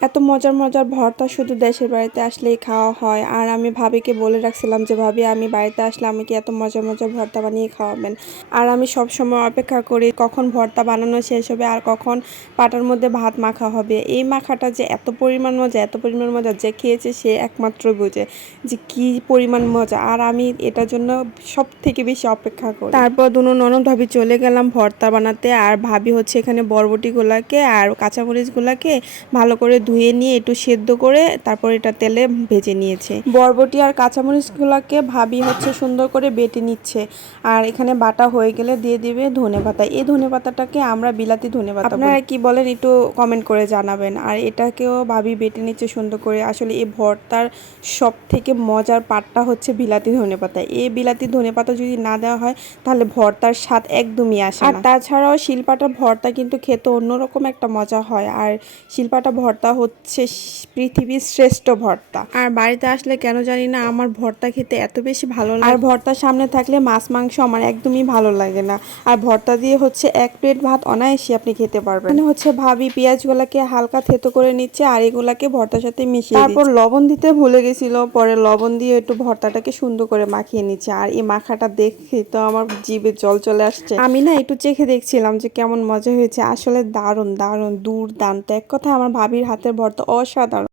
এত মজার মজার ভর্তা শুধু দেশের বাড়িতে আসলেই খাওয়া হয়। আর আমি ভাবিকে বলে রাখছিলাম যে ভাবি আমি বাড়িতে আসলে আমাকে এত মজার মজার ভর্তা বানিয়ে খাওয়াবেন। আর আমি সব সময় অপেক্ষা করি কখন ভর্তা বানানো শেষ হবে আর কখন পাটার মধ্যে ভাত মাখা হবে। এই মাখাটা যে এত পরিমাণ মজা, এত পরিমাণ মজা, যে খেয়েছে সে একমাত্র বোঝে যে কি পরিমাণ মজা। আর আমি এটার জন্য সব থেকে বেশি অপেক্ষা করি। তারপর দুনো ননদ ভাবি চলে গেলাম ভর্তা বানাতে। আর ভাবি হচ্ছে এখানে বরবটিগুলাকে আর কাঁচামরিচগুলাকে ভালো করে ধুয়ে নিয়ে একটু সেদ্ধ করে তারপর এটা তেলে ভেজে নিয়েছে। বরবটি আর কাঁচামরিচগুলোকে ভাবি হচ্ছে সুন্দর করে বেটে নিচ্ছে। আর এখানে বাটা হয়ে গেলে দিয়ে দিবে ধনেপাতা। এই ধনেপাতাটাকে আমরা বিলাতি ধনেপাতা বলি। আপনারা কি বলেন একটু কমেন্ট করে জানাবেন। আর এটাকেও ভাবি বেটে নিচ্ছে সুন্দর করে। আসলে এই ভর্তার সব থেকে মজার পাটটা হচ্ছে বিলাতি ধনেপাতা। এই বিলাতি ধনেপাতা যদি না দেওয়া হয় তাহলে ভর্তার স্বাদ একদমই আসে না। আর তাছাড়াও শিলপাটার ভর্তা কিন্তু খেতে অন্যরকম একটা মজা হয়। আর শিলপাটা ভর্তা হচ্ছে পৃথিবীর শ্রেষ্ঠ ভর্তা। আর বাড়িতে আসলে কেন জানি না আমার ভর্তা খেতে এত বেশি ভালো লাগে। আর ভর্তার সামনে থাকলে মাছ মাংস আমার একদমই ভালো লাগে না। আর ভর্তা দিয়ে হচ্ছে এক প্লেট ভাত অনায়াসে আপনি খেতে পারবেন। মানে হচ্ছে ভাবি পেঁয়াজগুলাকে হালকা থেতো করে নিচ্ছে আর এগুলাকে ভর্তার সাথে মিশিয়ে তারপর লবণ দিতে ভুলে গেছিল। পরে লবণ দিয়ে একটু ভর্তাটাকে সুন্দর করে মাখিয়ে নিচ্ছে। আর এই মাখাটা দেখে তো আমার জিভে জল চলে আসছে। আমি না একটু চেখে দেখছিলাম যে কেমন মজা হয়েছে। আসলে দারুণ দারুণ দুর্দান্ত, এক কথা আমার ভাবির হাতের ভর্তা অসাধারণ।